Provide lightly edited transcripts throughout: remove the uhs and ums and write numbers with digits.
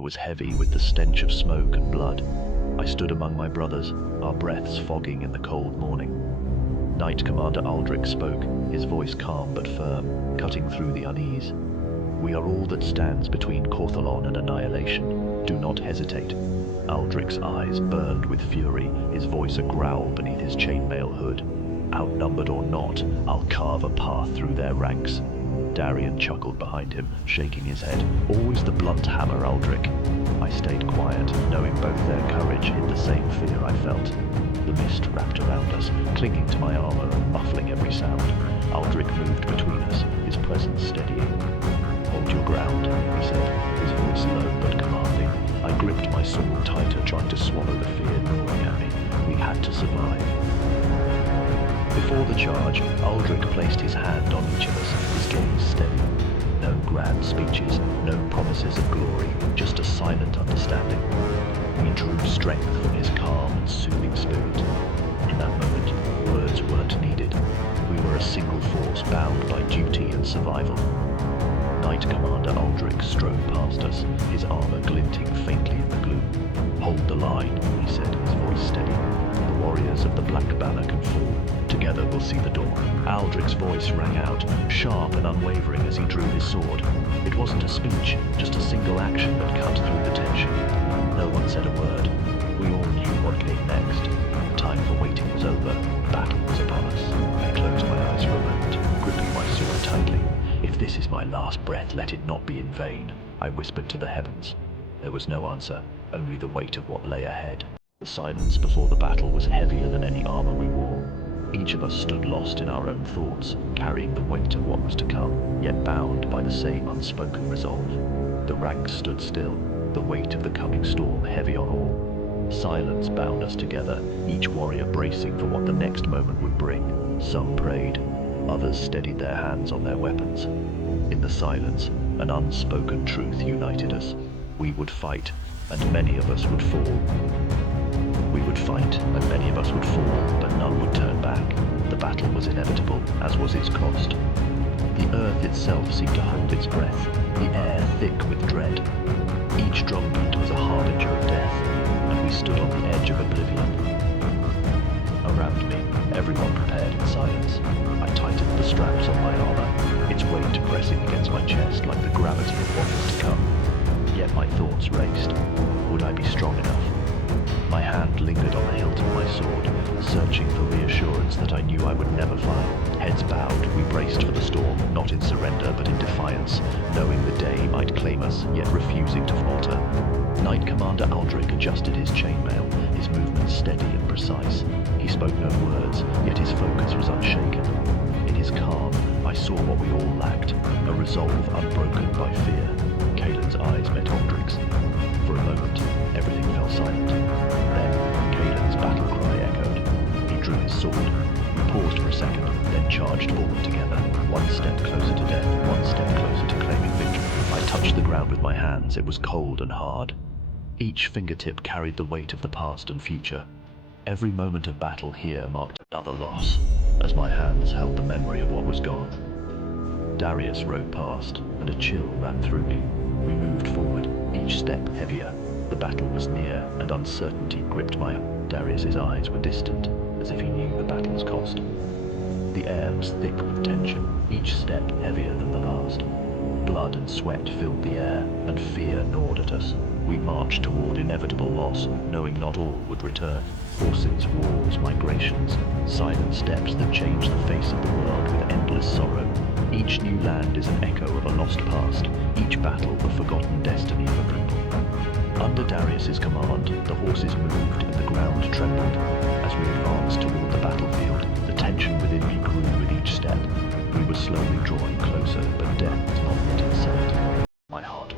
air was heavy with the stench of smoke and blood. I stood among my brothers, our breaths fogging in the cold morning. Knight Commander Aldrich spoke, his voice calm but firm, cutting through the unease. "We are all that stands between Corthalon and annihilation. Do not hesitate." Aldrich's eyes burned with fury, his voice a growl beneath his chainmail hood. "Outnumbered or not, I'll carve a path through their ranks." Darian chuckled behind him, shaking his head. "Always the blunt hammer, Aldrich." I stayed quiet, knowing both their courage hid the same fear I felt. The mist wrapped around us, clinging to my armor and muffling every sound. Aldrich moved between us, his presence steadying. "Hold your ground," he said, his voice low but commanding. I gripped my sword tighter, trying to swallow the fear gnawing at me. We had to survive. Before the charge, Aldrich placed his hand on each of us, his gaze steady. No grand speeches, no promises of glory, just a silent understanding. We drew strength from his calm and soothing spirit. In that moment, words weren't needed. We were a single force bound by duty and survival. Knight Commander Aldrich strode past us, his armor glinting faintly in the gloom. "Hold the line," he said, his voice steady. "The warriors of the Black Banner can fall. Together we'll see the dawn." Aldrich's voice rang out, sharp and unwavering as he drew his sword. It wasn't a speech, just a single action that cut through the tension. No one said a word. We all knew what came next. The time for waiting was over. Battle was upon us. I closed my eyes for a moment, gripping my sword tightly. "If this is my last breath, let it not be in vain," I whispered to the heavens. There was no answer, only the weight of what lay ahead. The silence before the battle was heavier than any armor we wore. Each of us stood lost in our own thoughts, carrying the weight of what was to come, yet bound by the same unspoken resolve. The ranks stood still, the weight of the coming storm heavy on all. Silence bound us together, each warrior bracing for what the next moment would bring. Some prayed, others steadied their hands on their weapons. In the silence, an unspoken truth united us. We would fight, and many of us would fall. We would fight, and many of us would fall, but none would turn back. The battle was inevitable, as was its cost. The earth itself seemed to hold its breath, the air thick with dread. Each drumbeat was a harbinger of death, and we stood on the edge of oblivion. Around me, everyone prepared in silence. I tightened the straps on my armor, its weight pressing against my chest like the gravity of what was to come. Yet my thoughts raced. Would I be strong enough? My hand lingered on the hilt of my sword, searching for reassurance that I knew I would never find. Heads bowed, we braced for the storm, not in surrender but in defiance, knowing the day might claim us, yet refusing to falter. Knight Commander Aldrich adjusted his chainmail, his movements steady and precise. He spoke no words, yet his focus was unshaken. In his calm, I saw what we all lacked, a resolve unbroken by fear. Kaelin's eyes met Aldrich's. For a moment, everything fell silent. Then, Kaelin's battle cry echoed. He drew his sword. We paused for a second, then charged forward together, one step closer to death, one step closer to claiming victory. I touched the ground with my hands. It was cold and hard. Each fingertip carried the weight of the past and future. Every moment of battle here marked another loss, as my hands held the memory of what was gone. Darius rode past, and a chill ran through me. We moved forward, each step heavier. The battle was near, and uncertainty gripped my arm. Darius's eyes were distant, as if he knew the battle's cost. The air was thick with tension, each step heavier than the last. Blood and sweat filled the air, and fear gnawed at us. We marched toward inevitable loss, knowing not all would return. Horses, wars, migrations, silent steps that change the face of the world with endless sorrow. Each new land is an echo of a lost past, each battle a forgotten destiny of a people. Under Darius's command, the horses moved and the ground trembled. As we advanced toward the battlefield, the tension within me grew with each step. We were slowly drawing closer, but death was not yet in sight. My heart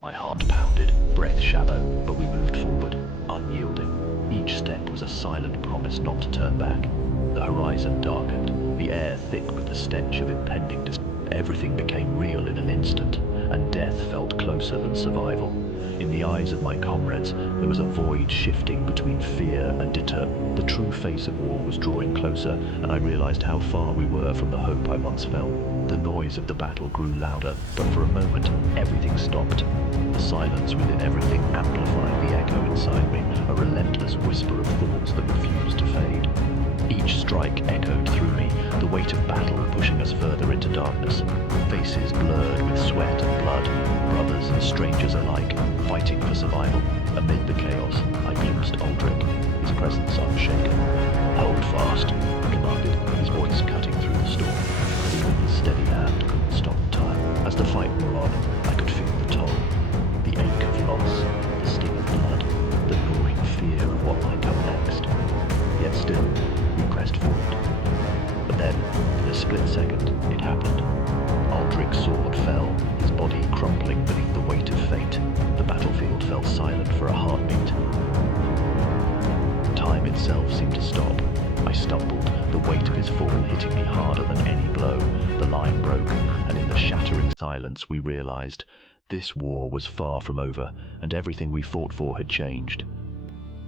My heart pounded, breath shallow, but we moved forward, unyielding. Each step was a silent promise not to turn back. The horizon darkened, the air thick with the stench of impending Everything became real in an instant, and death felt closer than survival. In the eyes of my comrades, there was a void shifting between fear and determination. The true face of war was drawing closer, and I realized how far we were from the hope I once felt. The noise of the battle grew louder, but for a moment, everything stopped. The silence within everything amplified the echo inside me, a relentless whisper of thoughts that refused to fade. Each strike echoed through me, the weight of battle pushing us further into darkness. Faces blurred with sweat and blood, brothers and strangers alike, fighting for survival. Amid the chaos, I glimpsed Aldrich, his presence unshaken. "Hold fast," he commanded, his voice cutting through the storm. Even his steady hand couldn't stop time. As the fight wore on, I could feel the toll. The ache of loss, the sting of blood, the gnawing fear of what might come next. Yet still, we pressed forward. But then, in a split second, it happened. Aldrich's sword fell, his body crumpling beneath the weight of fate. The battlefield fell silent for a heartbeat. Time itself seemed to stop. I stumbled, the weight of his fall hitting me harder than any blow. The line broke, and in the shattering silence we realized this war was far from over, and everything we fought for had changed.